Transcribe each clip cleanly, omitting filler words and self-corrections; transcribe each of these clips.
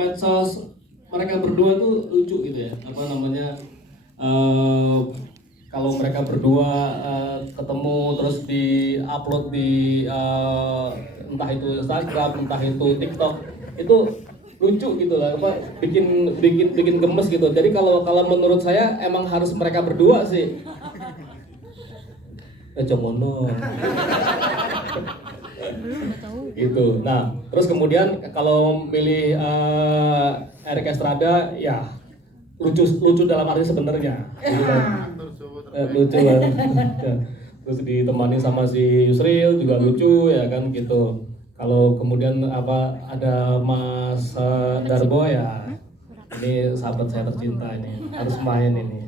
medsos mereka berdua tuh lucu gitu ya, apa namanya, eh, kalau mereka berdua ketemu terus di upload di entah itu Instagram, entah itu TikTok, itu lucu gitu lah, apa bikin bikin bikin gemes gitu. Jadi kalau kalau menurut saya emang harus mereka berdua sih. Comono gitu. Nah, terus kemudian kalau milih Erik Estrada ya lucu lucu dalam arti sebenarnya. Gitu kan. Lucu lah. Terus ditemani sama si Yusril juga lucu ya kan gitu. Kalau kemudian apa ada Mas Darbo ya, ini sahabat saya tercinta ini harus main ini.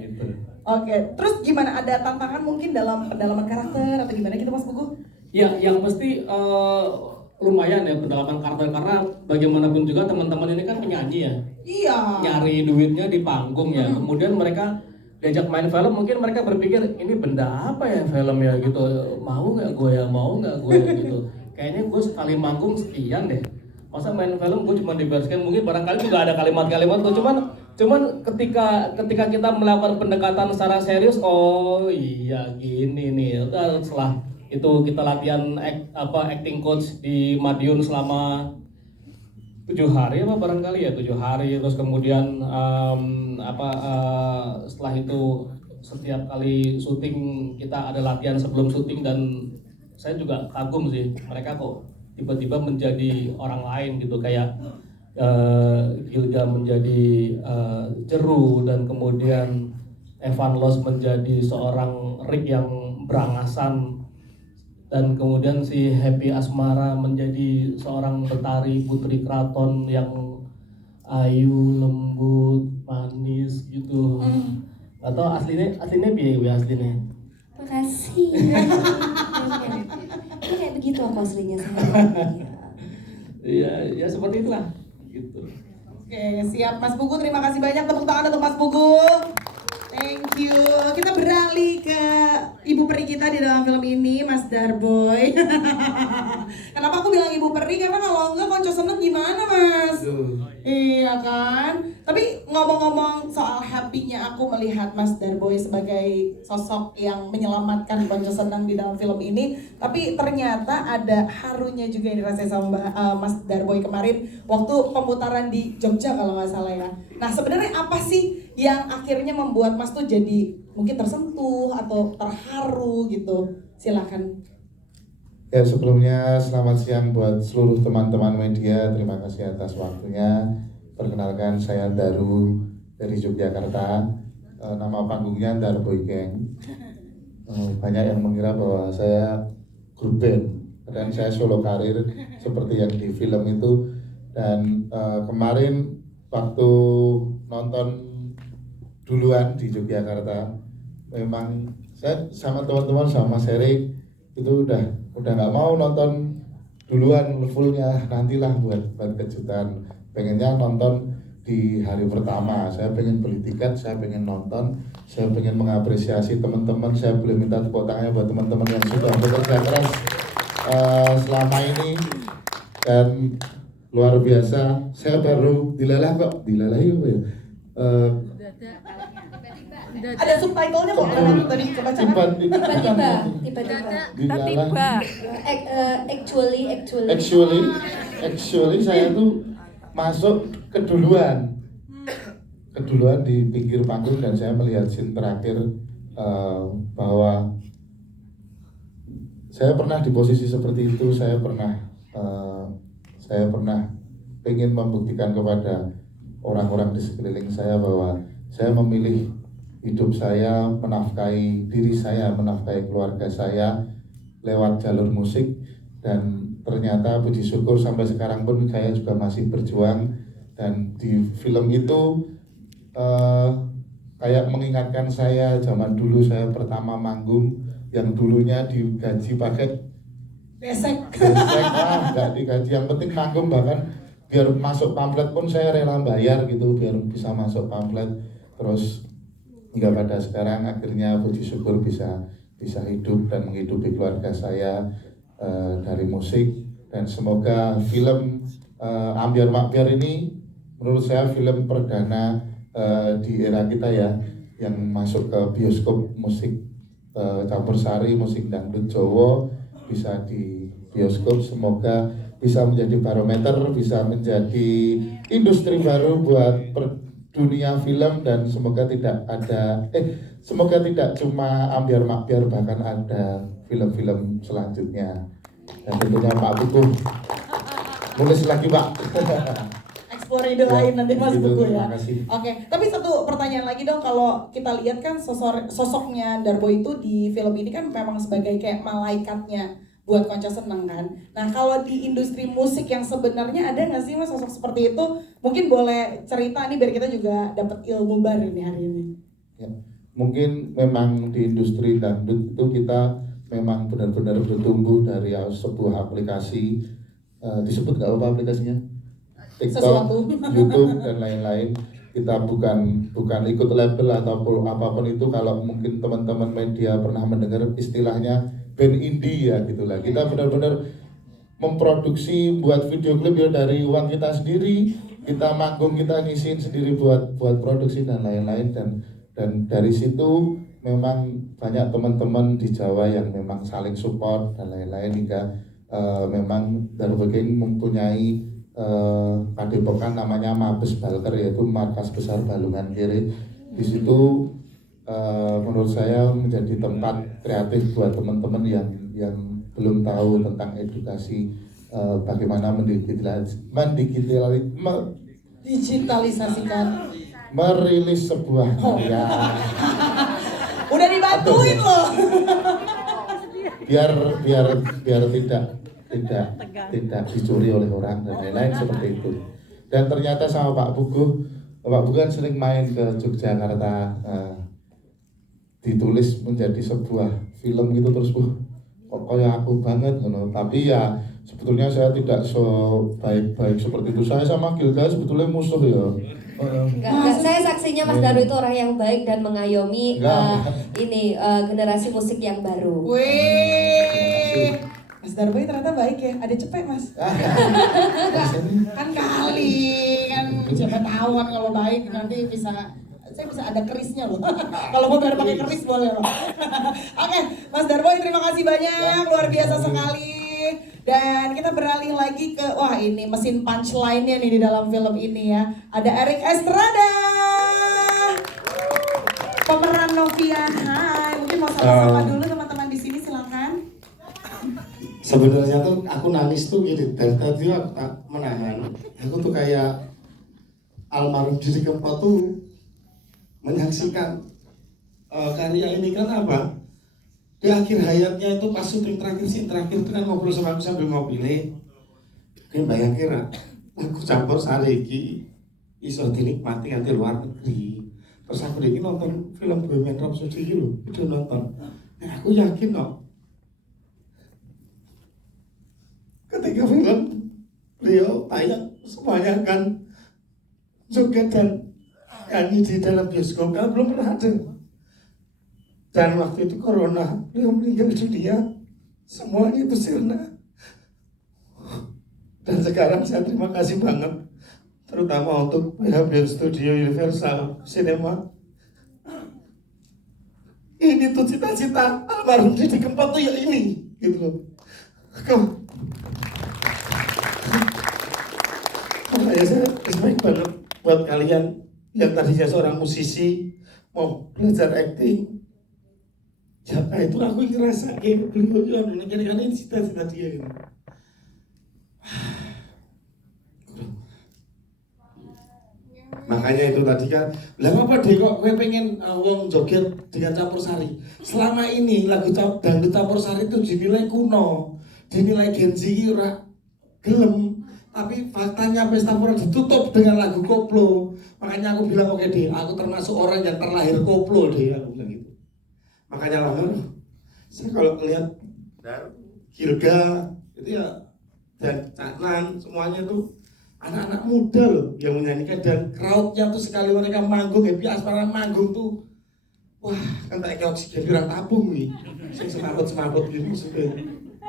Gitu. Oke, terus gimana, ada tantangan mungkin dalam pendalaman karakter atau gimana gitu Mas Pugu? Ya, yang pasti lumayan ya pendalaman karakter karena bagaimanapun juga teman-teman ini kan penyanyi ya. Iya. Nyari duitnya di panggung ya. Kemudian mereka diajak main film, mungkin mereka berpikir ini benda apa ya film ya gitu. Mau nggak gue ya, mau nggak gue ya gitu. Kayaknya gue sekali manggung sekian deh. Masa main film gue cuma dibereskan, mungkin barangkali juga ada kalimat-kalimat tuh, cuman ketika kita melakukan pendekatan secara serius, oh iya gini nih. Udah setelah itu kita latihan acting coach di Madiun selama 7 hari apa barangkali ya 7 hari, terus kemudian setelah itu setiap kali syuting kita ada latihan sebelum syuting, dan saya juga kagum sih mereka kok tiba-tiba menjadi orang lain gitu, kayak Gilga menjadi Jeru, dan kemudian Evan Los menjadi seorang Rick yang berangasan, dan kemudian si Happy Asmara menjadi seorang Betari Putri Keraton yang ayu, lembut, manis gitu. Atau aslinya biaya ya aslinya. Makasih. Ini kayak begitu aku aslinya saya. Iya, ya seperti itulah gitu. Oke, siap Mas Pugu, terima kasih banyak, tepuk tangan untuk Mas Pugu. Thank you. Kita beralih ke ibu peri kita di dalam film ini, Mas Darboy. Kenapa aku bilang ibu peri? Karena kalau enggak konco seneng gimana, Mas? Iya kan? Tapi ngomong-ngomong soal happy-nya aku melihat Mas Darboy sebagai sosok yang menyelamatkan konco seneng di dalam film ini. Tapi ternyata ada harunya juga yang dirasain sama Mas Darboy kemarin waktu pemutaran di Jogja kalau nggak salah ya. Nah sebenarnya apa sih yang akhirnya membuat Mas tuh jadi mungkin tersentuh atau terharu gitu? Silakan. Ya, sebelumnya selamat siang buat seluruh teman-teman media. Terima kasih atas waktunya. Perkenalkan, saya Daru dari Yogyakarta. Nama panggungnya Darboy Gang. Banyak yang mengira bahwa saya grup band, dan saya solo karir seperti yang di film itu. Dan kemarin waktu nonton duluan di Yogyakarta, memang saya sama teman-teman sama Mas Erik itu udah nggak mau nonton duluan fullnya, nantilah buat kejutan. Pengennya nonton di hari pertama. Saya pengen beli tiket, saya pengen nonton, saya pengen mengapresiasi teman-teman. Saya boleh minta tepuk tangannya buat teman-teman yang sudah bekerja keras selama ini, dan luar biasa. Saya baru dilalah kok, dilalahi apa ya? Ada subtitlenya kok tadi coba Tiba-tiba. Actually saya tuh masuk keduluan di pinggir panggung, dan saya melihat scene terakhir bahwa saya pernah di posisi seperti itu. Saya pernah ingin membuktikan kepada orang-orang di sekeliling saya bahwa saya memilih hidup saya, menafkahi diri saya, menafkahi keluarga saya lewat jalur musik. Dan ternyata puji syukur sampai sekarang pun saya juga masih berjuang. Dan di film itu kayak mengingatkan saya zaman dulu saya pertama manggung, yang dulunya digaji pakai besek nggak digaji, yang penting manggung, bahkan biar masuk pamflet pun saya rela bayar gitu biar bisa masuk pamflet. Terus hingga pada sekarang akhirnya puji syukur bisa hidup dan menghidupi keluarga saya dari musik. Dan semoga film Ambyar Makbyar ini menurut saya film perdana di era kita ya, yang masuk ke bioskop musik campursari, musik dangdut Jawa bisa di bioskop. Semoga bisa menjadi barometer, bisa menjadi industri baru buat dunia film, dan semoga tidak ada semoga tidak cuma Ambyar Makbyar, bahkan ada film-film selanjutnya. Dan tentunya Pak Buku nulis lagi Pak. Explore ide lain nanti Mas Gitu, Buku ya. terima kasih. Oke, tapi satu pertanyaan lagi dong, kalau kita lihat kan sosoknya Darboy itu di film ini kan memang sebagai kayak malaikatnya buat konco seneng kan. Nah kalau di industri musik yang sebenarnya ada nggak sih Mas sosok seperti itu? Mungkin boleh cerita nih biar kita juga dapat ilmu baru nih hari ini. Ya, mungkin memang di industri dangdut itu kita memang benar-benar bertumbuh dari sebuah aplikasi, disebut nggak apa aplikasinya? TikTok, Sesuatu. YouTube dan lain-lain. Kita bukan ikut label ataupun apapun itu. Kalau mungkin teman-teman media pernah mendengar istilahnya band indie ya gitulah. Kita benar-benar memproduksi, buat video klip ya dari uang kita sendiri. Kita manggung, kita ngisiin sendiri buat produksi dan lain-lain, dan dari situ memang banyak teman-teman di Jawa yang memang saling support dan lain-lain, hingga memang Darboy Gang mempunyai padepokan namanya Mabes Balker, yaitu markas besar Balungan Kiri. Di situ menurut saya menjadi tempat kreatif buat teman-teman yang belum tahu tentang edukasi, bagaimana Digitalisasikan. merilis sebuah karya. Udah dibantuin loh. biar tidak dicuri oleh orang dan lain-lain seperti itu. Dan ternyata sama Pak Buku kan sering main ke Yogyakarta, ditulis menjadi sebuah film gitu, terus kok kayak aku banget gitu. Tapi ya sebetulnya saya tidak baik seperti itu. Saya sama Gilga sebetulnya musuh ya. Enggak, saya saksinya Mas Daru itu orang yang baik dan mengayomi generasi musik yang baru. Wih, Mas Darboy ternyata baik ya. Ada cepet Mas. Kan kali kan siapa tahu kan kalau baik nanti saya bisa ada kerisnya loh. Kalau mau biar pakai keris boleh loh. Oke, Mas Darboy terima kasih banyak, luar biasa sekali. Dan kita beralih lagi ke ini mesin punchline-nya nih di dalam film ini ya. Ada Erik Estrada, pemeran Novia. Hai, mungkin mau sama-sama dulu teman-teman di sini, silakan. Sebenarnya tuh aku nangis tuh gini, dari tadi aku tak menahan. Aku tuh kayak almarhum Didi Kempot tuh menyaksikan karya ini kan apa? Di akhir hayatnya itu pas syuting terakhir itu kan ngobrol sama aku sambil ngopi. Kan bayang kira lagu campursari iki iso dinikmati nganti luar negeri. Terus aku lagi nonton film Bohemian Rhapsody iki lho, itu nonton. Nah, aku yakin kok ketika film beliau tayang semuanya akan joget dan nyanyi di dalam bioskop, karena belum pernah ada. Dan waktu itu corona, beliau meninggal dunia, semuanya itu sirna. Dan sekarang saya terima kasih banget, terutama untuk pihak Studio Universal Cinema. Ini tuh cita-cita almarhum Didi Kempot tuh ya ini, gitu loh. Makanya saya respect banget buat kalian yang tadinya seorang musisi mau belajar acting. Ya itu aku ngerasa kayak beliau kan ini cita-cita dia gitu. Makanya itu tadi kan, lah apa deh kok gue pengen wong joget dengan campursari. Selama ini lagu dangdut campursari itu dinilai kuno, dinilai Gen Z ora gelem. Tapi faktanya pesta pora ditutup dengan lagu koplo. Makanya aku bilang oke deh, aku termasuk orang yang terlahir koplo deh, aku bilang gitu. Makanya lah, saya kalau ngeliat Gilga itu ya dan Caknan semuanya tuh anak-anak muda loh yang menyanyikan, dan crowdnya tuh sekali mereka manggung, happy asmara manggung tuh, wah kan kayak oksigen kurang tabung nih, semaput gitu maksudnya,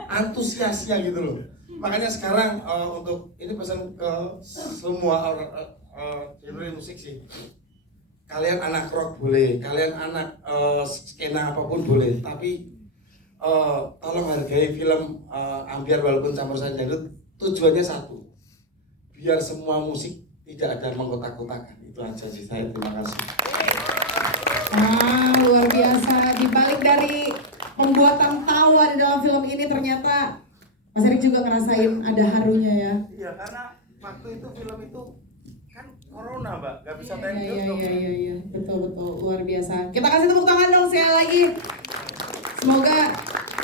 antusiasnya gitu loh. Makanya sekarang untuk ini pesan ke semua orang genre musik sih. Kalian anak rock boleh, kalian anak skena apapun boleh, tapi tolong hargai film Ambyar walaupun campur sari dangdut. Tujuannya satu, biar semua musik tidak ada mengkotak-kotakan. Itu aja sih saya, terima kasih. Luar biasa. Di balik dari pembuatan tawa di dalam film ini ternyata Mas Erik juga ngerasain ada harunya ya. Iya, karena waktu itu film itu kan corona, Mbak, nggak bisa tayang Iya, bioskop. iya. Betul, luar biasa. Kita kasih tepuk tangan dong sekali lagi. Semoga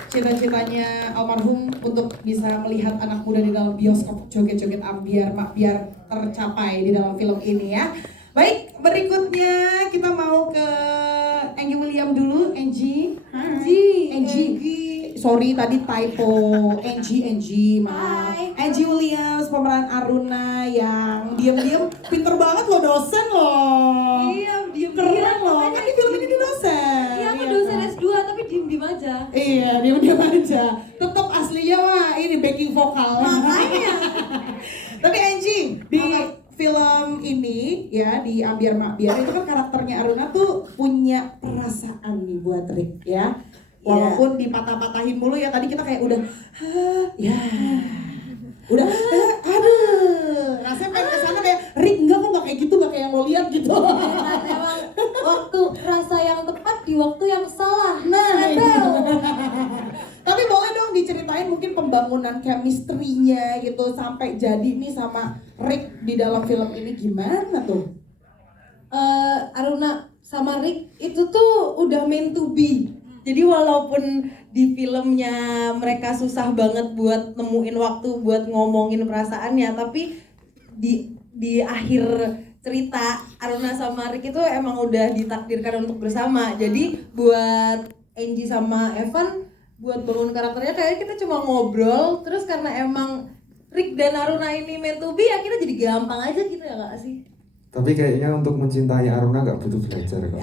cita-citanya almarhum untuk bisa melihat anak muda di dalam bioskop joget-joget Ambyar Makbyar tercapai di dalam film ini ya. Baik, berikutnya kita mau ke Anggi William dulu. Anggi. Sorry tadi typo. Anggi, maaf. Anggi Williams pemeran Aruna yang diam-diam pinter banget loh, dosen loh. Iya, diem Keren loh. Kan di film ini dia dosen. Iya, aku Iya dosen kan? S2 tapi diem aja. Iya, diam-diam aja. Tetap aslinya mah ini backing vokal. Makanya. Tapi Angie, di film ini ya, di Ambyar Makbyar itu kan karakternya Aruna tuh punya perasaan nih buat Rick ya. Walaupun dipatah-patahin mulu ya, tadi kita kayak udah udah aduh, rasanya pengen kesana kayak Rick enggak kok, nggak kayak gitu, nggak kayak yang mau lihat gitu. Emang waktu rasa yang tepat di waktu yang salah. Nah, tapi boleh dong diceritain mungkin pembangunan chemistry-nya gitu sampai jadi nih sama Rick di dalam film ini gimana tuh? Aruna sama Rick itu tuh udah meant to be. Jadi walaupun di filmnya mereka susah banget buat nemuin waktu buat ngomongin perasaannya, tapi di akhir cerita Aruna sama Rick itu emang udah ditakdirkan untuk bersama. Jadi buat Angie sama Evan buat bangun karakternya kayak kita cuma ngobrol, terus karena emang Rick dan Aruna ini meant to be, akhirnya jadi gampang aja gitu ya nggak sih? Tapi kayaknya untuk mencintai Aruna nggak butuh belajar kok.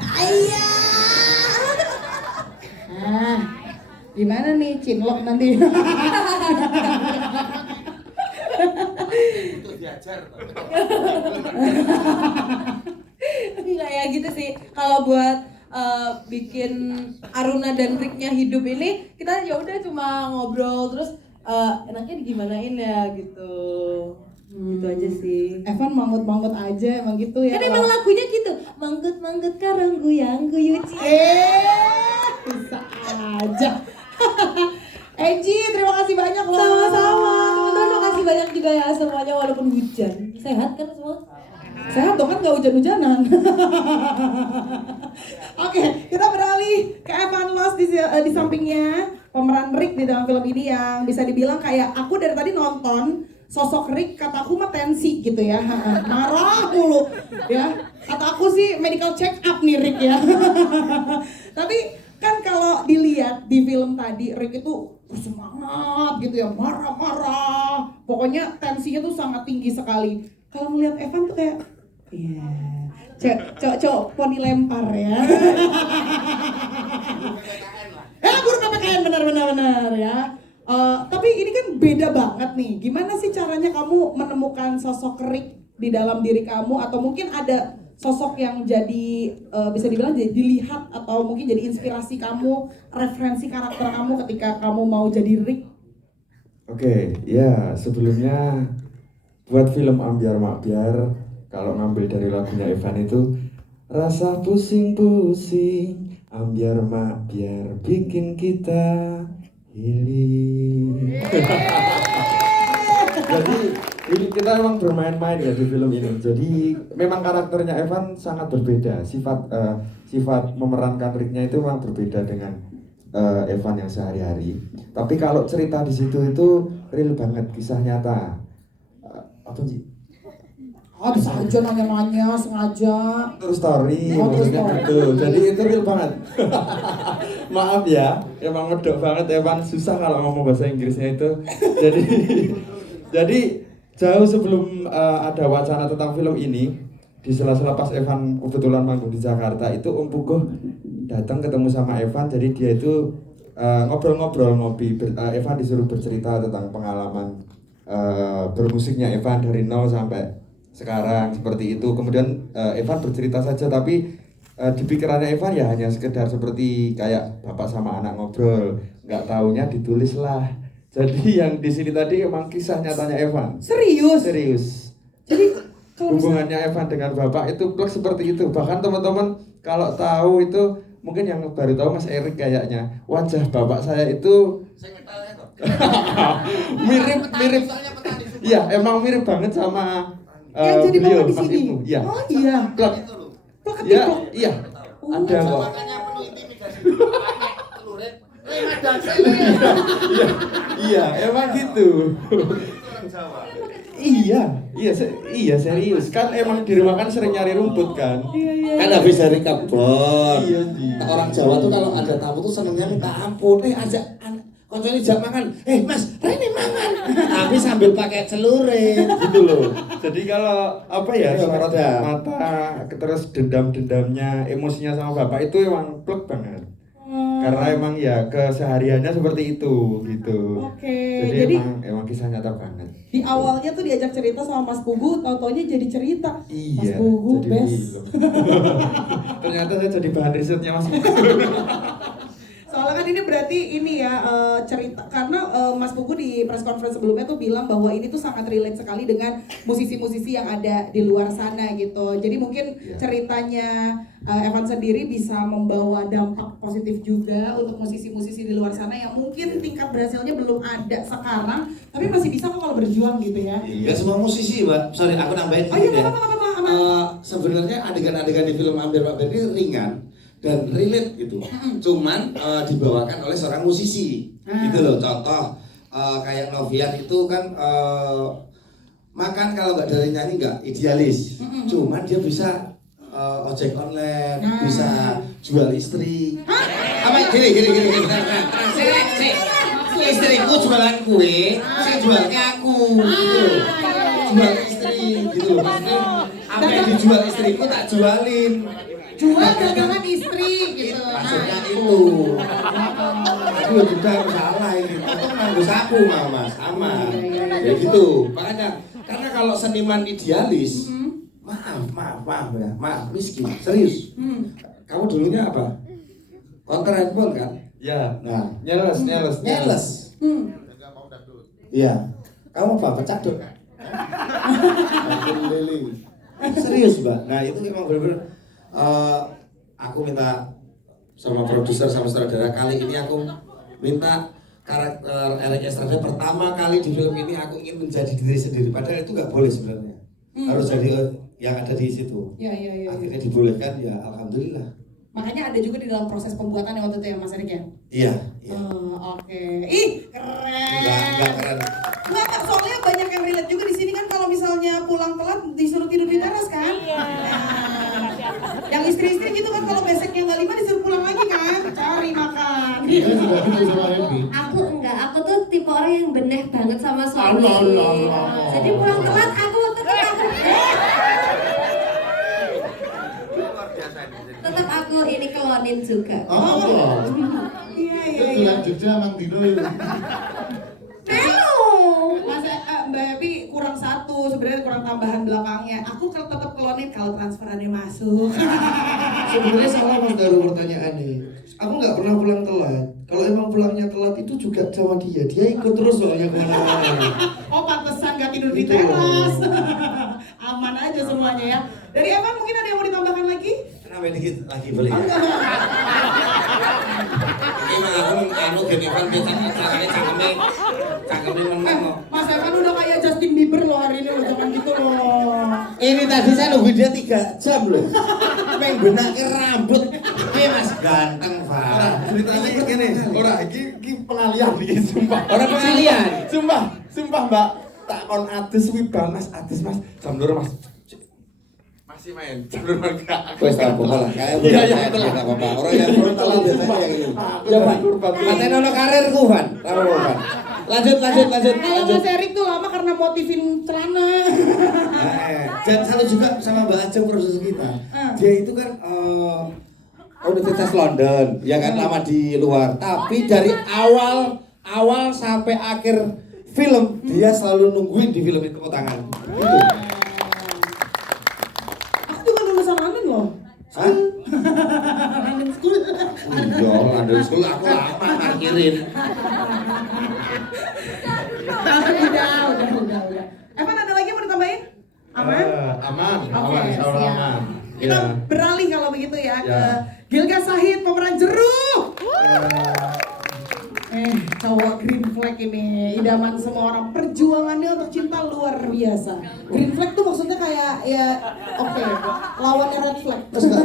Gimana nih cinlok nanti? Itu diajar. Enggak ya gitu sih. Kalau buat bikin Aruna dan Ricknya hidup ini, kita ya udah cuma ngobrol terus enaknya digimanain ya gitu. Gitu aja sih. Evan manggut-manggut aja emang gitu ya. Kan emang lagunya gitu. Manggut-manggut karang guyang guyuci. Bisa aja. Angie, terima kasih banyak loh. Sama-sama. Teman-teman makasih banyak juga ya semuanya walaupun hujan. Sehat kan semua? Sehat dong, kan gak hujan-hujanan. Oke, kita beralih ke Evan Loss di sampingnya pemeran Rick di dalam film ini yang bisa dibilang kayak aku dari tadi nonton sosok Rick, kata aku mah tensi gitu ya, marah mulu ya. Kata aku sih medical check up nih Rick ya. Tapi kan kalau dilihat di film tadi Rick itu bersemangat gitu ya, marah-marah, pokoknya tensinya tuh sangat tinggi sekali. Kalau ngeliat Evan tuh kayak iya, cowok poni lempar ya. Guru PPKN benar ya. Tapi ini kan beda banget nih. Gimana sih caranya kamu menemukan sosok Rick di dalam diri kamu, atau mungkin ada sosok yang jadi bisa dibilang jadi dilihat atau mungkin jadi inspirasi kamu, referensi karakter kamu ketika kamu mau jadi Rick? Oke, ya sebelumnya buat film Ambyar Makbyar, kalau ngambil dari lagunya Evan itu rasa pusing-pusing Ambyar Makbyar bikin kita healing. Jadi ini kita memang bermain-main ya di film ini. Jadi memang karakternya Evan sangat berbeda. Sifat memerankan Ricknya itu memang berbeda dengan Evan yang sehari-hari. Tapi kalau cerita di situ itu real banget, kisah nyata. Apa sih? Bisa aja nanya-nanya sengaja. True story, Oh, true maksudnya story. gitu. Jadi itu real banget. Maaf ya, emang ngedok banget Evan, susah kalau ngomong bahasa Inggrisnya itu. Jadi jauh sebelum ada wacana tentang film ini, di sela-sela pas Evan kebetulan manggung di Jakarta itu Om Puguh datang ketemu sama Evan. Jadi dia itu ngobrol-ngobrol ngopi. Evan disuruh bercerita tentang pengalaman bermusiknya Evan dari nol sampai sekarang seperti itu. Kemudian Evan bercerita saja, tapi di pikirannya Evan ya hanya sekedar seperti kayak bapak sama anak ngobrol, nggak taunya ditulis lah. Jadi yang di sini tadi emang kisah nyatanya Evan. Serius. Jadi kalau Hubungannya Evan dengan bapak itu plek seperti itu. Bahkan teman-teman kalau tahu itu, mungkin yang baru tahu Mas Erik kayaknya, wajah bapak saya itu mirip. Iya, emang mirip banget sama yang jadi beliau, bapak di Mas sini. Ibnu. Iya. Oh iya. Plek. Plek Iya, ketiplok. iya. Ada kok. Iya, emang gitu. Iya serius. Kan emang di rumah kan sering nyari rumput kan. Kan habis dari kebon. Iya, Ji. Orang Jawa tuh kalau ada tamu tuh senengnya minta ampun. Ajak koncone jak mangan. Mas, Rene mangan. Tapi sambil pakai celurit gitu loh. Jadi kalau apa ya, Iya, sorot ada. mata, terus dendam-dendamnya, emosinya sama bapak itu emang plek banget. Karena emang ya kesehariannya seperti itu gitu. Oke, Jadi, jadi emang kisah nyata banget. di awalnya tuh diajak cerita sama Mas Pugu, tau-taunya jadi cerita. Mas Iya. Pugu jadi best. film. Ternyata saya jadi bahan risetnya Mas. Soalnya kan ini berarti ini ya cerita, karena Mas Pugu di press conference sebelumnya tuh bilang bahwa ini tuh sangat relate sekali dengan musisi-musisi yang ada di luar sana gitu. Jadi mungkin ceritanya Evan sendiri bisa membawa dampak positif juga untuk musisi-musisi di luar sana yang mungkin tingkat berhasilnya belum ada sekarang, tapi masih bisa kok kalau berjuang gitu ya. Iya, semua musisi, Mbak. Sorry, aku nambahin Oh iya, dikit ya. apa-apa. Sebenarnya adegan-adegan di film Amir Pak Berdi ringan dan relate gitu. Cuman dibawakan oleh seorang musisi. Gitu loh. Contoh kayak Novian itu kan makan kalau nggak dari nyanyi nggak idealis. Cuman dia bisa ojek online, bisa jual istri. Apa gini. Istriku jualan kue, saya jualnya aku gitu loh. Jual istri gitu loh. Maksudnya apa yang dijual istriku tak jualin. Jual dagangan istri gitu. Maksudnya itu. Aduh juga salah ini. Itu nganggus aku Mas, sama. Ya gitu. Makanya karena kalau seniman idealis, maaf miskin, serius. Kamu dulunya apa? Konter handphone kan? Ya, Nah, nyeles. Iya. Kamu apa? Pecaduk? Akun lele. Serius, Mbak. Nah, itu memang benar-benar aku minta sama produser sama sutradara, kali ini aku minta karakter Erik Estrada pertama kali di film ini aku ingin menjadi diri sendiri. Padahal itu nggak boleh sebenarnya. Harus jadi yang ada di situ. Iya. Akhirnya dibolehkan, ya alhamdulillah. Makanya ada juga di dalam proses pembuatan yang waktu itu ya Mas Erik ya? Iya. Oke. Ih, keren. Enggak keren. Enggak, Kak, soalnya banyak yang relate juga di sini kan kalau misalnya pulang telat disuruh tidur di teras kan? Iya. Yang istri-istri gitu kan kalau beseknya nggak 5 disuruh pulang lagi kan? Cari makan. Aku enggak, aku tuh tipe orang yang beneh banget sama suami. Allah. Jadi pulang telat aku tetap aku ini kelonin juga. Iya. Jogja Mang Dino itu. Mas Mbak Epi kurang satu, sebenarnya kurang tambahan belakangnya. Aku tetap kelonin kalau transferannya masuk. Sebenarnya salah Mas Daru pertanyaannya. Aku nggak pernah pulang telat. Kalau emang pulangnya telat itu juga sama dia. Dia ikut terus soalnya kemana-mana. Oh pantesan gak tidur di Gitu. teras. Aman aja semuanya ya. Dari Evan mungkin ada yang mau ditambahkan lagi? Kenapa dikit lagi boleh ya? Ini mah aku gini kan cangkemnya menang kok. Mas Evan udah kayak Justin Bieber loh hari ini loh, jangan gitu loh. Ini tadi saya nunggu dia 3 jam loh. Pengen benakin rambut. Mas ganteng Pak. Ceritanya gini, ini pengalian nih, sumpah. Orang pengalian? Sumpah Mbak. Tak kon atis wibang Mas, jam 2 Mas. Masih main, jam 2 enggak. Wes tak apa lah. Kayak Iya, enggak apa-apa. Orang yang frontal biasanya kayak gitu. Ya, Pak. Pak. Katanya ono karirku, Van. Tahu, Van. Lanjut. Kalau Mas Erik tuh lama karena motifin celana. Dan satu juga sama Mbak Aceh produser kita. Dia itu kan Universitas London, ya kan lama di luar. Tapi dari awal sampai akhir film, dia selalu nungguin di film itu tangan. Gitu. Aku juga lulusan London loh. Hah? London School. Iya, London School aku lama parkirin. Udah. Evan ada lagi yang mau ditambahin? Aman? Aman, Oke, insya Allah siap. aman. Kita Ya. beralih kalau begitu ya ke Ya. Gilga Sahid, pemeran Jeruk. Cowok Green Flag ini idaman semua orang, perjuangannya untuk cinta luar biasa. Green Flag tuh maksudnya kayak ya oke, lawannya Red Flag. Terus nggak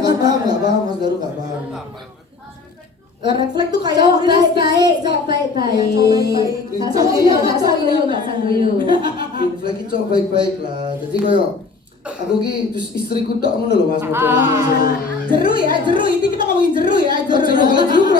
paham Mas Daru nggak paham. Red Flag tuh kayak Cowok udah baik-baik, stick. cowok Iya, baik-baik. cowok baik-baik. Gak sangguyup, gak sangguyup, gak sangguyup. Green flag itu baik-baik lah. Jadi koyo aku ki terus istriku tok ngono lho Mas. Jeru ya, jeru. Ini kita ngomongin jeru ya, jeru. Kalau jeru